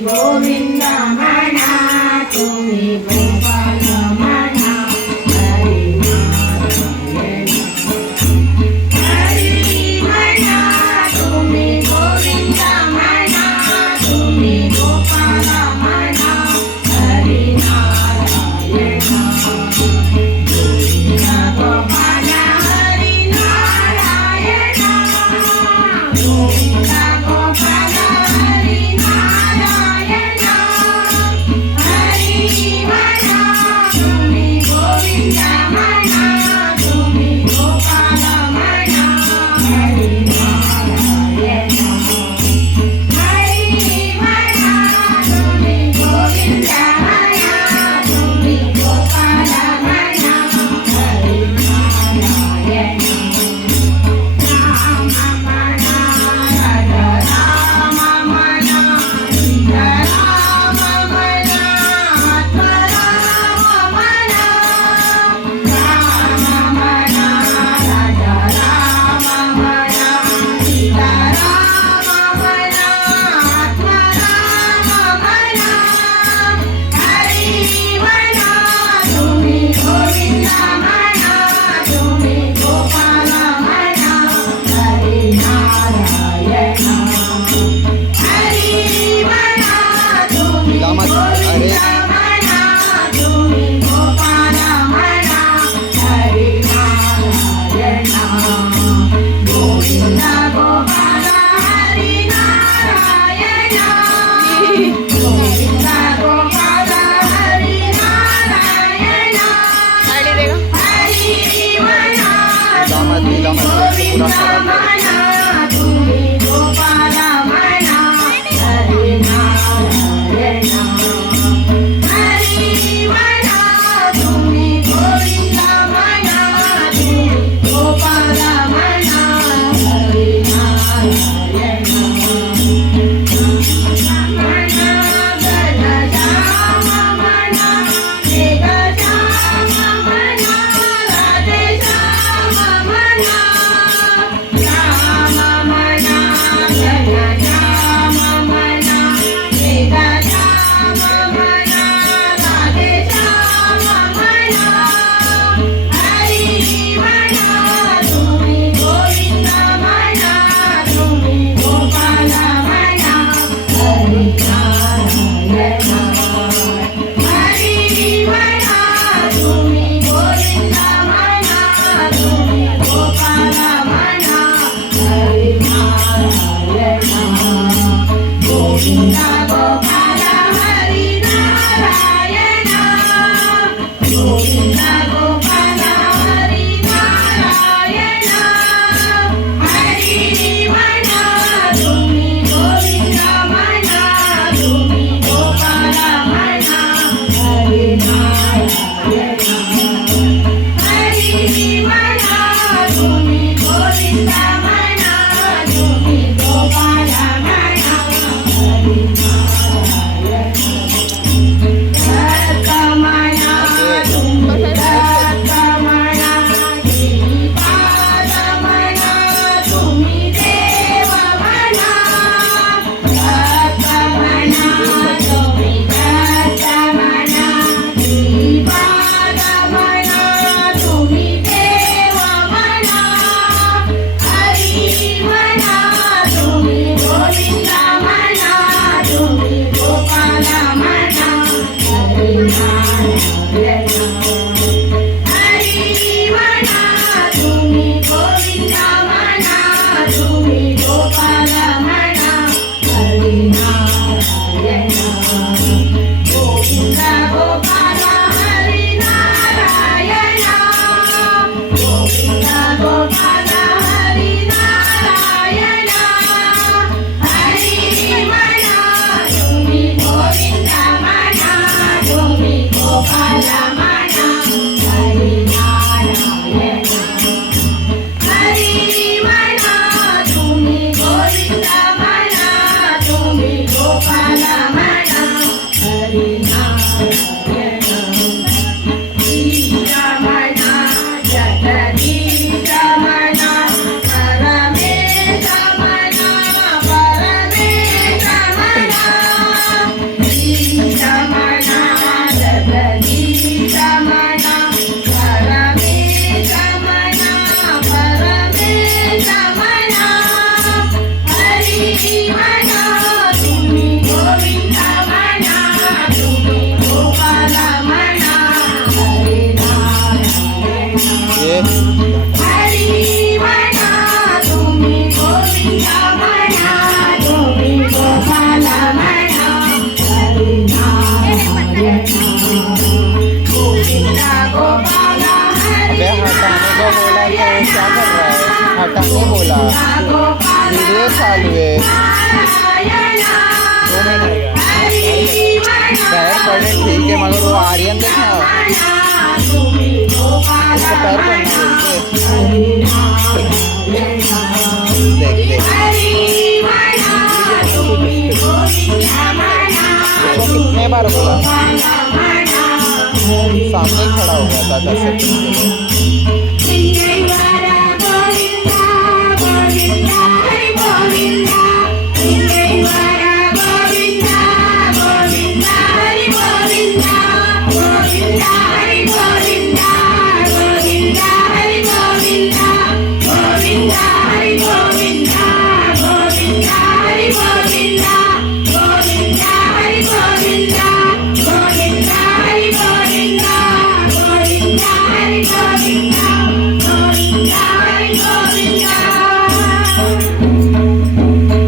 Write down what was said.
गोविंद म्हणा तुम्ही गोपाल म्हणा हरी नारायण हरी म्हणा तुम्ही गोविंद म्हणा तुम्ही गोपाल म्हणा हरी नारायण गोविंद गोपाल हरी नारायण गोविंद गोपाल हरी नारायण हरी म्हणा तुम्ही गोविंद म्हणा तुम्ही गोपाल म्हणा हरी नारायण हरी म्हणा तुम्ही गोविंद म्हणा तुम्ही गोपाल म्हणा हरी नारायण राम म्हणा राम म्हणा सीता राम म्हणा आत्माराम म्हणा राम म्हणा राम म्हणा सीता राम म्हणा आत्माराम म्हणा हरी म्हणा तुम्ही गोविंद म्हणा तुम्ही गोपाल म्हणा हरी नारायण हरी म्हणा तुम्ही गोविंद म्हणा तुम्ही गोपाल म्हणा हरी नारायण गोविंद गोपाल हरी नारायण गोविंद गोपाल हरी नारायण हरी म्हणा तुम्ही गोविंद म्हणा तुम्ही गोपाल म्हणा हरी नारायण हरी म्हणा तुम्ही गोविंद म्हणा तुम्ही गोपाल म्हणा हरी नारायण म्हणा गणश्याम म्हणा मेघश्याम म्हणा राधेश्याम म्हणा राम म्हणा गणश्याम म्हणा मेघश्याम म्हणा राधेश्याम म्हणा हरी म्हणा तुम्ही गोविंद म्हणा तुम्ही गोपाल म्हणा हरी नारायण हरी म्हणा तुम्ही गोविंद म्हणा तुम्ही गोपाल म्हणा हरी नारायण गोविंद गोपाल हरी नारायण गोविंद गोपाल हरी नारायण हरी म्हणा तुम्ही गोविंद म्हणा तुम्ही गोपाल म्हणा हरी नारायण हरी म्हणा तुम्ही गोविंद म्हणा तुम्ही गोपाल म्हणा हरी नारायण दत्त म्हणा तुम्ही दत्त म्हणा श्रीपाद म्हणा तुम्ही देव म्हणा दत्त म्हणा तुम्ही दत्त म्हणा श्रीपाद म्हणा तुम्ही देव म्हणा हरी म्हणा तुम्ही गोविंद म्हणा तुम्ही गोपाल म्हणा हरी नारायण हरी म्हणा तुम्ही गोविंद म्हणा तुम्ही गोपाल म्हणा हरी नारायण गोविंद गोपाल हरी नारायण गोविंद गोपाल हरी नारायण हरी म्हणा तुम्ही गोविंद म्हणा तुम्ही गोपाल म्हणा हरी नारायण हरी म्हणा तुम्ही गोविंद म्हणा तुम्ही गोपाल म्हणा हरी नारायण सीता म्हणा जगदीश म्हणा परमेश म्हणा परमेश म्हणा मोठ्याने बोला, व्हिडिओ चालू आहे. पैर पड़े ठीक है मगर वो आर्यन देखना उसका पैर पड़ना देख देख उसको कितने बार बोला, सामने खड़ा हो गया था 10 सेकंड के लिए.